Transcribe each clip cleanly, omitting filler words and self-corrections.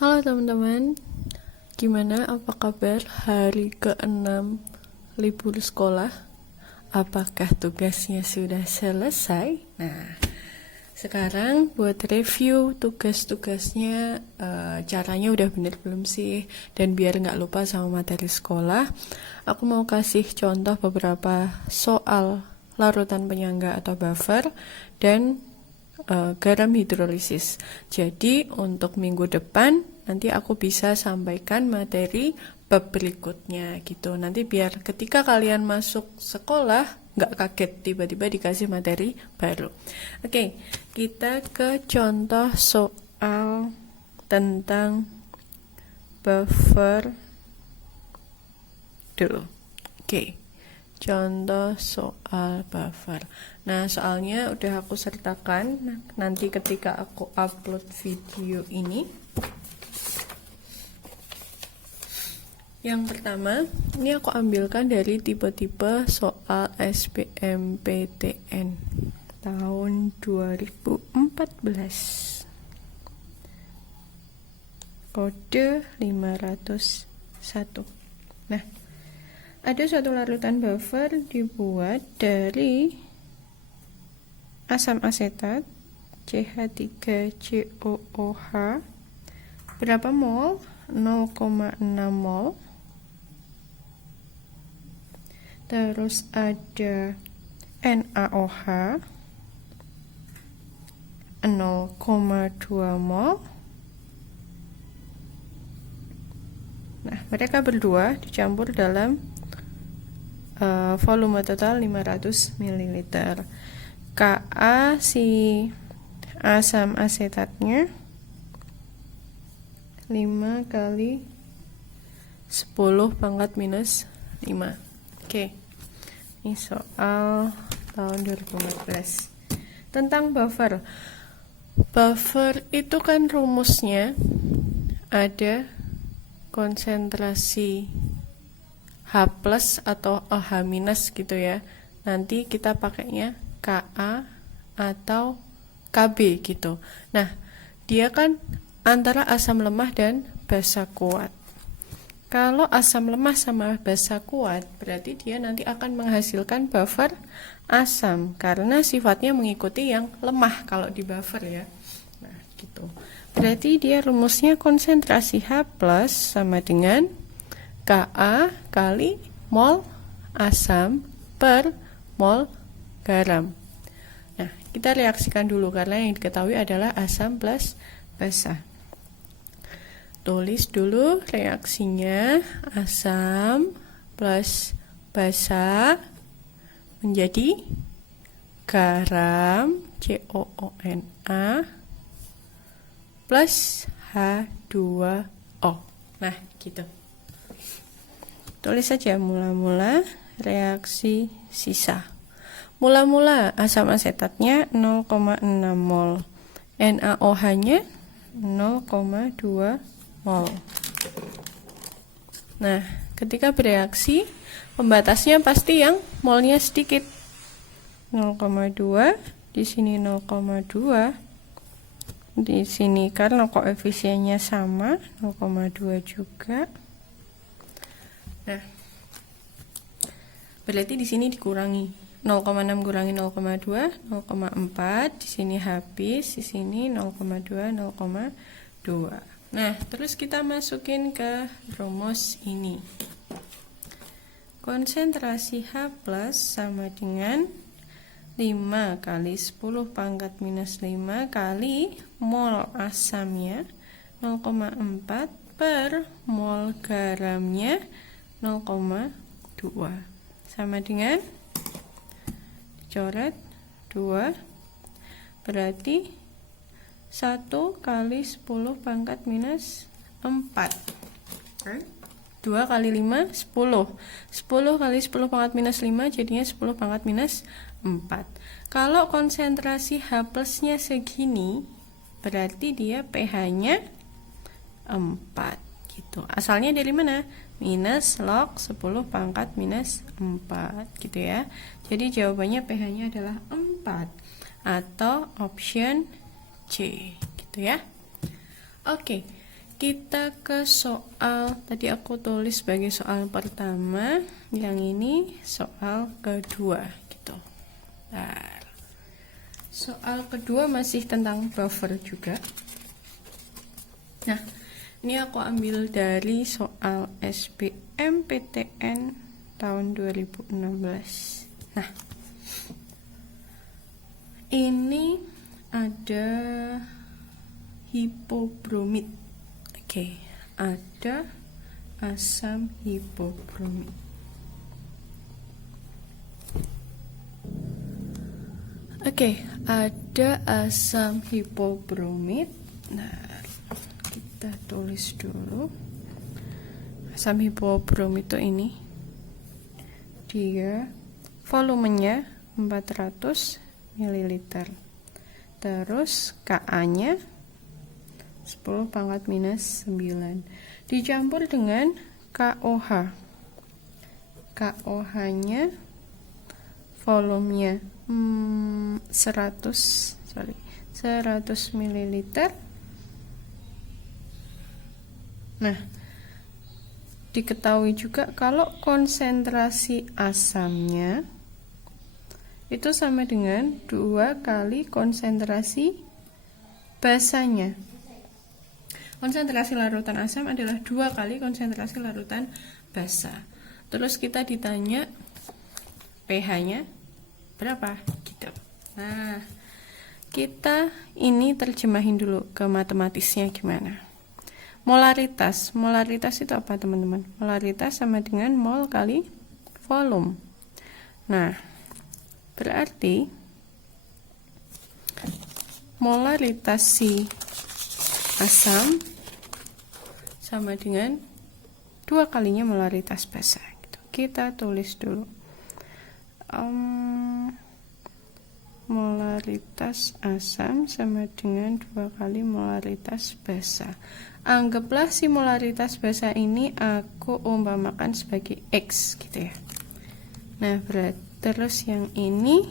Halo teman-teman, gimana apa kabar hari ke-6 libur sekolah? Apakah tugasnya sudah selesai? Nah, sekarang buat review tugas-tugasnya, caranya udah bener belum sih? Dan biar nggak lupa sama materi sekolah, aku mau kasih contoh beberapa soal larutan penyangga atau buffer dan garam hidrolisis. Jadi untuk minggu depan nanti aku bisa sampaikan materi bab berikutnya gitu. Nanti biar ketika kalian masuk sekolah nggak kaget tiba-tiba dikasih materi baru. Oke, kita ke contoh soal tentang buffer dulu. Oke. Contoh soal buffer. Nah, soalnya udah aku sertakan nanti ketika aku upload video ini. Yang pertama, ini aku ambilkan dari tipe-tipe soal SBMPTN tahun 2014. Kode 501. Nah, ada suatu larutan buffer dibuat dari asam asetat CH3COOH berapa mol? 0,6 mol. Terus ada NaOH 0,2 mol. Nah, mereka berdua dicampur dalam volume total 500 ml. Ka si asam asetatnya 5 kali 10 pangkat minus 5. Oke. Ini soal tahun 2014. Tentang buffer. Buffer itu kan rumusnya ada konsentrasi H plus atau H minus gitu ya. Nanti kita pakainya Ka atau Kb gitu. Nah, dia kan antara asam lemah dan basa kuat. Kalau asam lemah sama basa kuat, berarti dia nanti akan menghasilkan buffer asam karena sifatnya mengikuti yang lemah kalau di buffer ya. Nah, gitu. Berarti dia rumusnya konsentrasi H plus sama dengan Ka kali mol asam per mol garam. Nah, kita reaksikan dulu karena yang diketahui adalah asam plus basa. Tulis dulu reaksinya, asam plus basa menjadi garam COONA plus H2O. Nah, gitu. Tulis saja mula-mula reaksi sisa. Mula-mula asam asetatnya 0,6 mol. NaOH-nya 0,2 mol. Nah, ketika bereaksi, pembatasnya pasti yang molnya sedikit. 0,2, di sini 0,2. Di sini karena koefisiennya sama, 0,2 juga. Nah, berarti di sini dikurangi 0,6 kurangi 0,2, 0,4. Di sini habis, di sini 0,2, 0,2. Nah, terus kita masukin ke rumus ini. Konsentrasi H plus sama dengan 5 kali 10 pangkat minus 5 kali mol asamnya 0,4 per mol garamnya 0,2 sama dengan dicoret 2 berarti 1 kali 10 pangkat minus 4 2 kali 5 10 10 kali 10 pangkat minus 5 jadinya 10 pangkat minus 4. Kalau konsentrasi H plusnya segini berarti dia pH-nya 4 gitu. Asalnya dari mana? Minus log 10 pangkat minus 4 gitu ya. Jadi jawabannya pH-nya adalah 4 atau option C gitu ya. Oke. kita ke soal, tadi aku tulis sebagai soal pertama, yang ini soal kedua gitu. Nah, soal kedua masih tentang buffer juga. Nah, ini aku ambil dari soal SBMPTN tahun 2016. Nah, ini ada hipobromid. Oke, ada asam hipobromid. Oke, ada asam hipobromid. Nah, kita tulis dulu. Asam hipobromid itu ini. Dia volumenya 400 ml. Terus Ka-nya 10 pangkat minus 9 dicampur dengan KOH. KOH-nya volumenya 100 ml. Nah, diketahui juga kalau konsentrasi asamnya itu sama dengan 2 kali konsentrasi basanya. Konsentrasi larutan asam adalah 2 kali konsentrasi larutan basa. Terus kita ditanya pH-nya berapa gitu. Nah, kita ini terjemahin dulu ke matematisnya gimana. Molaritas. Molaritas itu apa, teman-teman? Molaritas sama dengan mol kali volume. Nah, berarti molaritas si asam sama dengan 2 kalinya molaritas basa gitu. Kita tulis dulu molaritas asam sama dengan 2 kali molaritas basa. Anggaplah si molaritas basa ini aku umpamakan sebagai X gitu ya. Nah, terus yang ini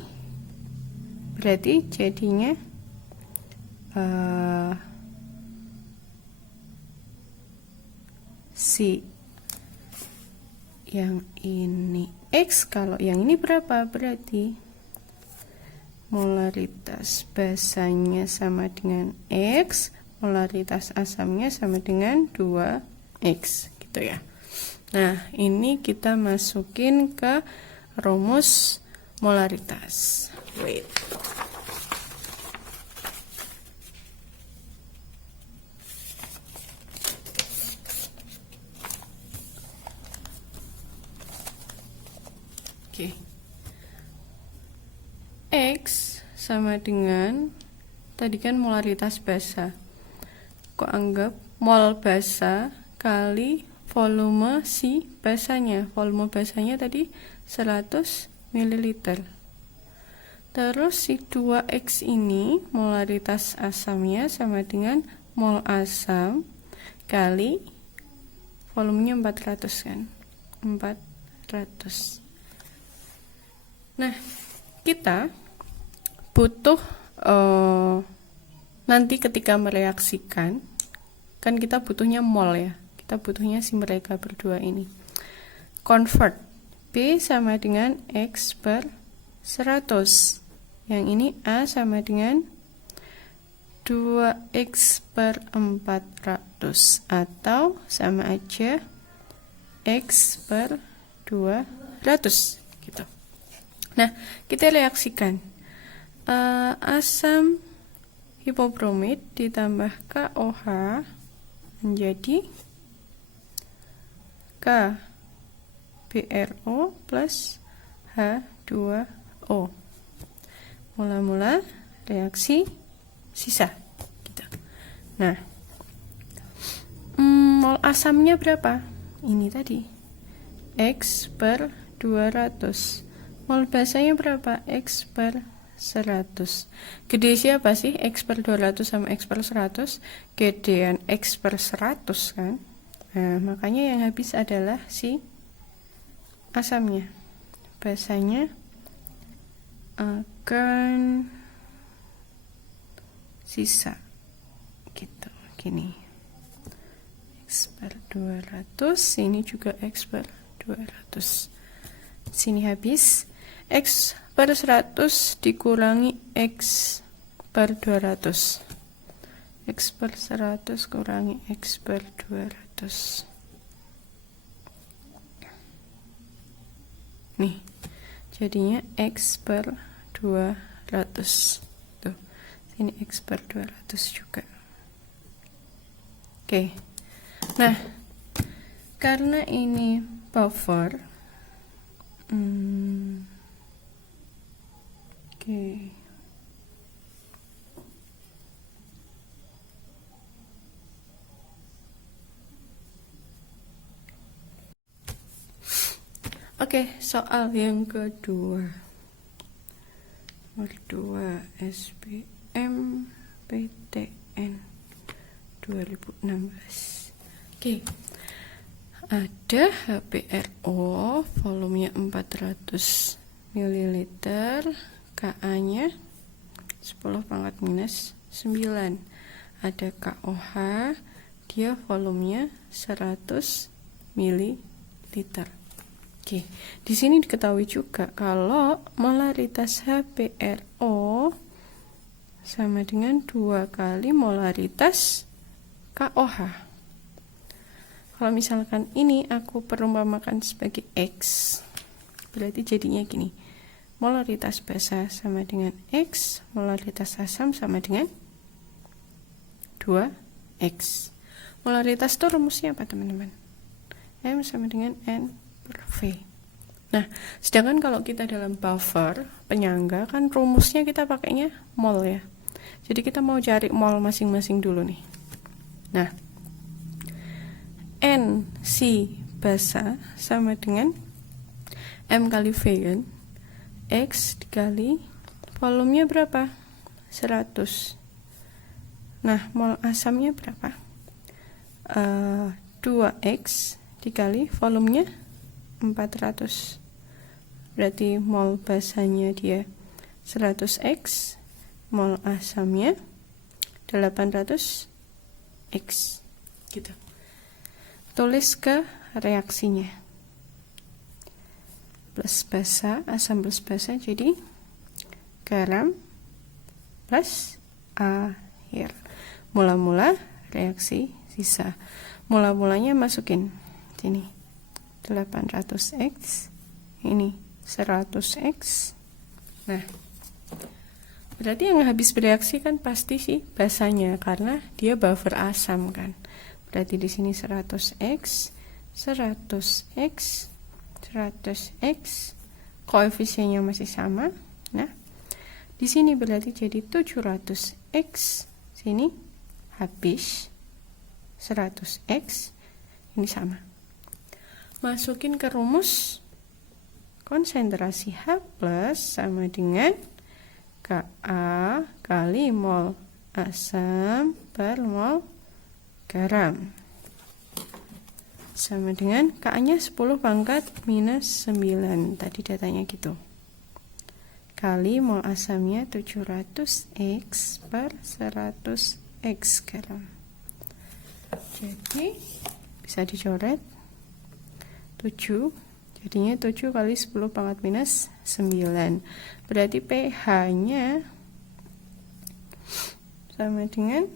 berarti jadinya si yang ini X, kalau yang ini berapa? Berarti molaritas basanya sama dengan X, molaritas asamnya sama dengan 2X gitu ya. Nah, ini kita masukin ke rumus molaritas. Wait. Oke. X sama dengan tadi kan molaritas basa. Kok anggap mol basa kali volume si basanya. Volume basanya tadi 100 ml. Terus si 2X ini molaritas asamnya sama dengan mol asam kali volumenya 400 kan. 400. Nah, kita butuh nanti ketika mereaksikan, kan kita butuhnya mol ya, kita butuhnya si mereka berdua ini. Convert B sama dengan X per 100. Yang ini A sama dengan 2X per 400 atau sama aja X per 200 gitu. Nah, kita reaksikan asam hipobromid ditambah KOH menjadi KBRO plus H2O. Mula-mula reaksi sisa gitu. Nah, mol asamnya berapa? Ini tadi X per 200. Mol basanya berapa? X per 100. Gede siapa sih? X per 200 sama X per 100? Gedean X per 100 kan? Nah, makanya yang habis adalah si asamnya. Basanya akan sisa gitu, gini. X per 200, ini juga X per 200. Sini habis. X per 100 dikurangi X per 200. X per 100 kurangi X per 200. Nih, jadinya X per 200. Tuh, sini X per 200 juga. Oke. Nah, karena ini buffer, Oke, soal yang kedua. Nomor 2 SBM PTN 2016. Oke. Ada HPRO volumenya 400 ml, Ka-nya 10 pangkat minus 9. Ada KOH, dia volumenya 100 ml. Oke, di sini diketahui juga kalau molaritas HPRO sama dengan 2 kali molaritas KOH. Kalau misalkan ini aku perumpamakan sebagai X, berarti jadinya gini. Molaritas basa sama dengan X, molaritas asam sama dengan 2X. Molaritas itu rumusnya apa, teman-teman? M sama dengan N per V. Nah, sedangkan kalau kita dalam buffer, penyangga, kan rumusnya kita pakainya mol ya. Jadi kita mau cari mol masing-masing dulu nih. Nah, N si basa sama dengan M kali V kan. X dikali volumenya berapa? 100. Nah, mol asamnya berapa? 2X dikali volumenya 400. Berarti mol basanya dia 100X, mol asamnya 800X. Gitu. Tulis ke reaksinya. Plus basa, asam plus basa, jadi garam plus air. Mula-mula reaksi sisa. Mula-mulanya masukin sini 800X, ini 100X. Nah, berarti yang habis bereaksi kan pasti sih basanya, karena dia buffer asam kan. Berarti di sini 100X, 100X, 100X, koefisiennya masih sama. Nah, di sini berarti jadi 700X, sini habis 100X, ini sama. Masukin ke rumus, konsentrasi H plus sama dengan Ka kali mol asam per mol garam, sama dengan Ka-nya 10 pangkat minus 9, tadi datanya gitu, kali mol asamnya 700X per 100X garam. Jadi bisa dicoret 7, jadinya 7 kali 10 pangkat minus 9. Berarti pH-nya sama dengan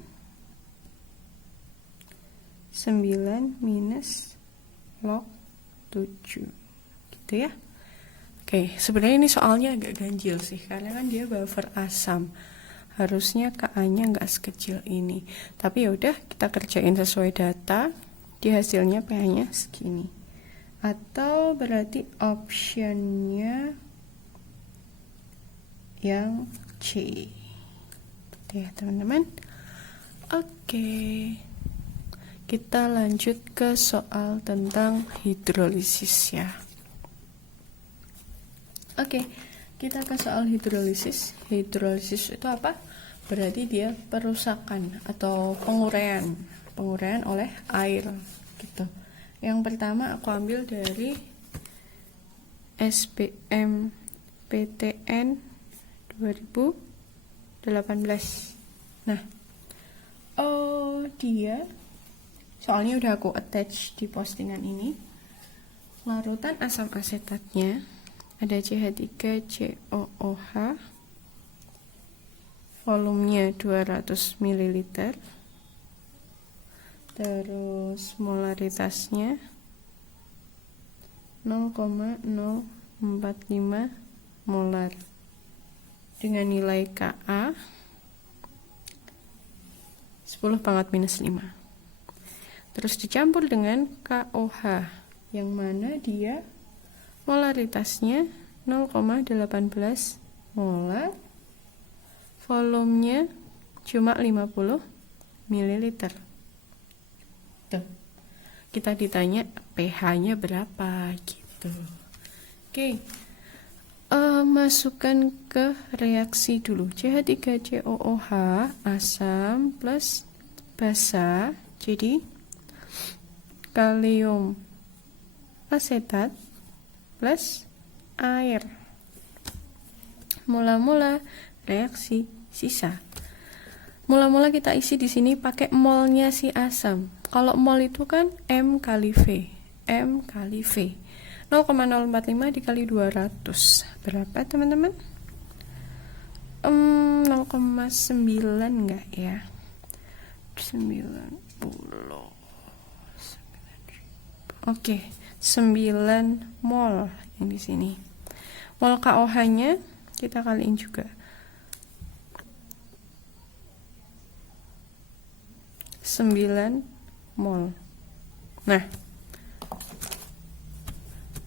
9 minus log 7. Gitu ya. Oke, sebenarnya ini soalnya agak ganjil sih, karena kan dia buffer asam. Harusnya Ka-nya nggak sekecil ini. Tapi ya udah, kita kerjain sesuai data. Di hasilnya pH-nya segini. Atau berarti optionnya yang C. Ya teman-teman. Oke, kita lanjut ke soal tentang hidrolisis ya. Oke, kita ke soal hidrolisis. Hidrolisis itu apa? Berarti dia perusakan atau penguraian oleh air gitu. Yang pertama aku ambil dari SBM PTN 2018. Nah, dia soalnya udah aku attach di postingan ini. Larutan asam asetatnya ada CH3COOH, volumenya 200 ml, terus molaritasnya 0,045 molar dengan nilai Ka 10⁻⁻5. Terus dicampur dengan KOH yang mana dia molaritasnya 0,18 molar, volumenya cuma 50 ml. Tuh. Kita ditanya pH-nya berapa gitu. Oke. Masukkan ke reaksi dulu. CH3COOH asam plus basa, jadi kalium asetat plus air. Mula-mula reaksi sisa. Mula-mula kita isi di sini pakai molnya si asam. Kalau mol itu kan M kali V. 0,045 dikali 200 berapa teman-teman? 0,9 enggak ya? 90. Oke, 9 mol yang di sini. Mol KOH-nya kita kaliin juga. 9 mol. Nah,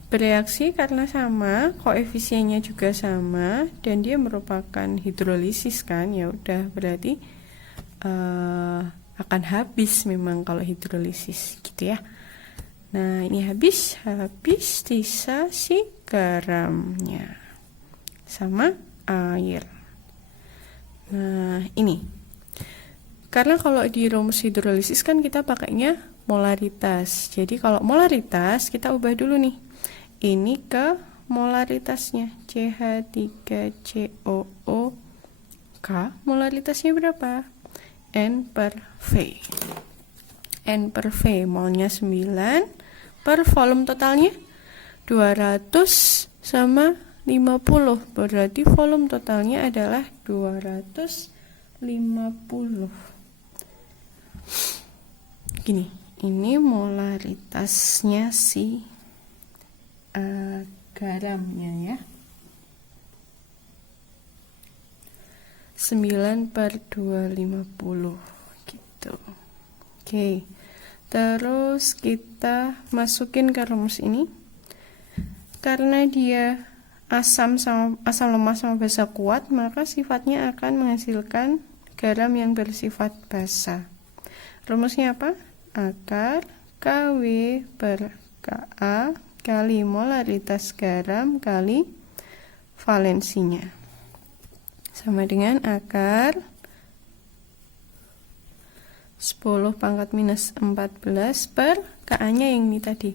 bereaksi karena sama, koefisiennya juga sama, dan dia merupakan hidrolisis kan, ya udah berarti akan habis memang kalau hidrolisis gitu ya. Nah, ini habis sisa si garamnya sama air. Nah, ini karena kalau di rumus hidrolisis kan kita pakainya molaritas. Jadi kalau molaritas kita ubah dulu nih. Ini ke molaritasnya CH3COOK, molaritasnya berapa? N/V. N/V molnya 9 per volume totalnya 200 sama 50, berarti volume totalnya adalah 250. Gini, ini molaritasnya si garamnya ya, 9/250 gitu. Oke, terus kita masukin ke rumus ini. Karena dia asam lemah sama basa kuat, maka sifatnya akan menghasilkan garam yang bersifat basa. Rumusnya apa? Akar Kw per Ka kali molaritas garam kali valensinya, sama dengan akar 10⁻⁻14 per Ka-nya yang ini tadi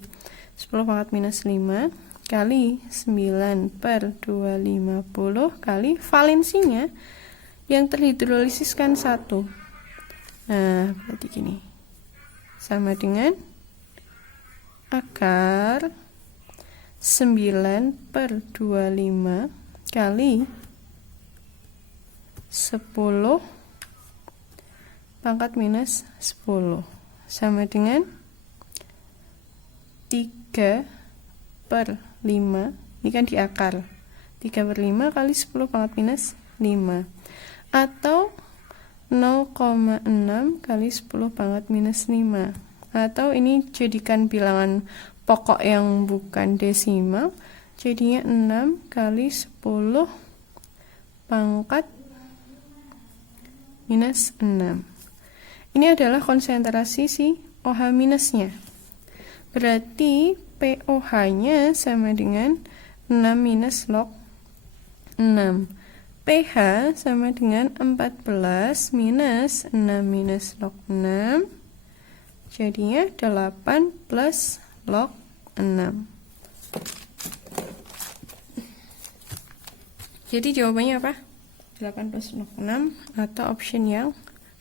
10⁻⁻5 kali 9/250 kali valensinya yang terhidrolisis kan 1. Nah, berarti gini, sama dengan akar 9/25 kali 10⁻⁻10 sama dengan 3/5. Ini kan di akar 3/5 kali 10⁻⁻5 atau 0,6 kali 10⁻⁻5, atau ini jadikan bilangan pokok yang bukan desimal, jadinya 6 kali 10⁻⁻6. Ini adalah konsentrasi si OH minusnya. Berarti POH-nya sama dengan 6 minus log 6. pH sama dengan 14 minus 6 minus log 6. Jadinya 8 plus log 6. Jadi jawabannya apa? 8 plus log 6 atau option yang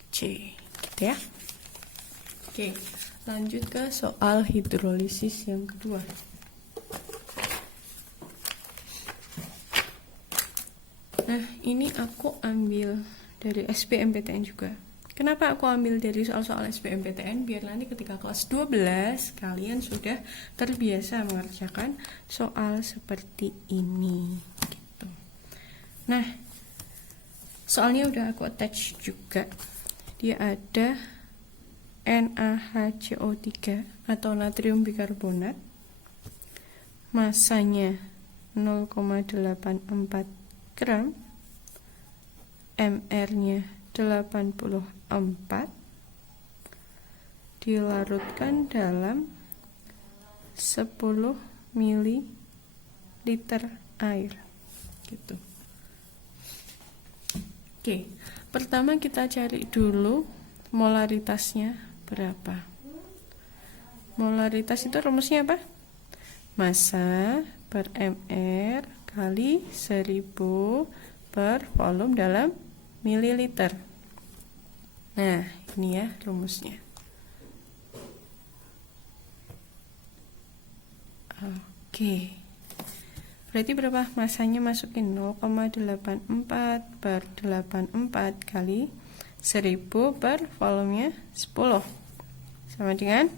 C gitu ya. Oke, Lanjut ke soal hidrolisis yang kedua. Nah, ini aku ambil dari SBMPTN juga. Kenapa aku ambil dari soal-soal SBMPTN? Biar nanti ketika kelas 12 kalian sudah terbiasa mengerjakan soal seperti ini gitu. Nah, soalnya udah aku attach juga. Dia ada NaHCO3 atau natrium bikarbonat. Masanya 0,84 gram. MR-nya 84, dilarutkan dalam 10 ml air gitu. Oke, pertama kita cari dulu molaritasnya berapa. Molaritas itu rumusnya apa? Massa per mr kali 1000 per volume dalam mililiter. Nah, ini ya rumusnya. Oke. Berarti berapa? Masanya masukin 0,84 per 84 kali 1000 per volumenya 10. Sama dengan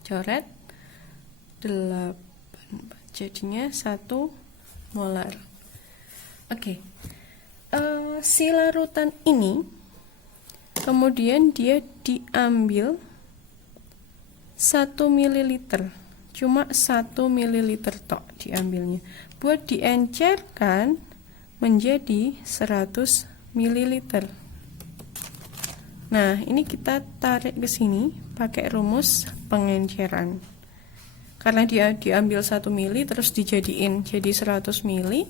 coret 8. Jadinya 1 molar. Oke. Si larutan ini kemudian dia diambil 1 ml, cuma 1 ml tok diambilnya, buat diencerkan menjadi 100 ml. Nah, ini kita tarik ke sini pakai rumus pengenceran. Karena dia diambil 1 ml terus dijadiin jadi 100 ml,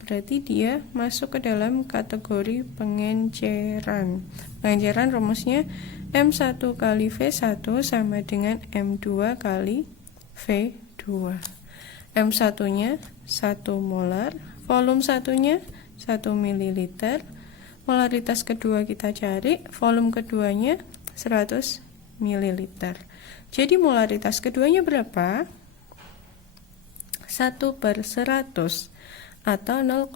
berarti dia masuk ke dalam kategori pengenceran. Pengenceran rumusnya M1 kali V1 sama dengan M2 kali V2. M1 nya 1 molar, volume satunya 1 ml, molaritas kedua kita cari, volume keduanya 100 ml. Jadi molaritas keduanya berapa? 1 per 100 atau 0,01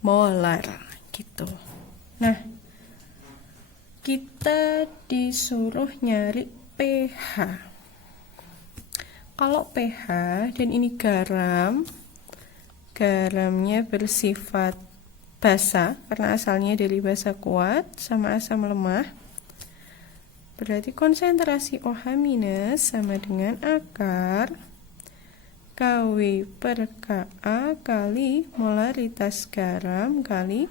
molar gitu. Nah, kita disuruh nyari pH. Kalau pH dan ini garam, garamnya bersifat basa karena asalnya dari basa kuat sama asam lemah. Berarti konsentrasi OH- sama dengan akar Kw per Ka kali molaritas garam kali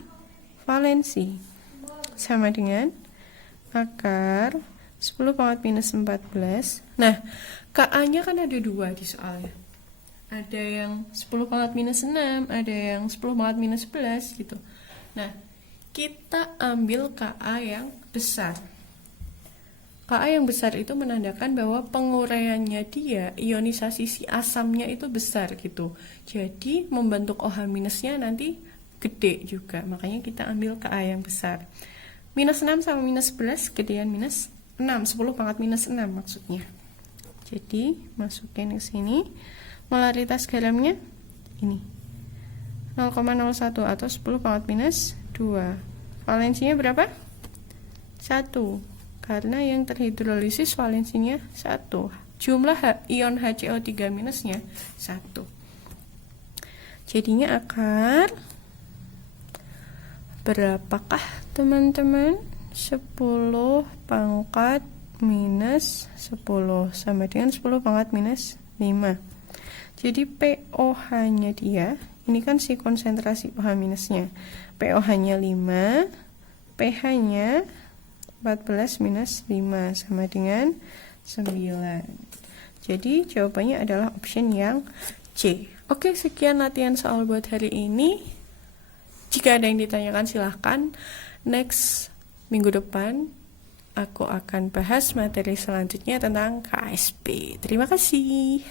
valensi, sama dengan akar 10 pangkat minus 14. Nah, Ka-nya kan ada 2 di soalnya. Ada yang 10 pangkat minus 6, ada yang 10 pangkat minus 11 gitu. Nah, kita ambil Ka yang besar. Ka yang besar itu menandakan bahwa penguraiannya dia, ionisasi si asamnya itu besar gitu. Jadi membentuk OH- nanti gede juga. Makanya kita ambil Ka yang besar. Minus 6 sama minus 11 gedean minus 6, 10 pangkat minus 6 maksudnya. Jadi masukin ke sini. Molaritas garamnya ini 0,01 atau 10 pangkat minus 2. Valensinya berapa? 1. Karena yang terhidrolisis valensinya 1. Jumlah ion HCO3 minusnya 1. Jadinya akar berapakah teman-teman? 10 pangkat minus 10 sama dengan 10 pangkat minus 5. Jadi pOH-nya dia, ini kan si konsentrasi OH-nya. pOH-nya 5, pH-nya 14 minus 5 sama dengan 9. Jadi jawabannya adalah option yang C. Oke, sekian latihan soal buat hari ini. Jika ada yang ditanyakan silahkan. Next minggu depan aku akan bahas materi selanjutnya tentang KSP. Terima kasih.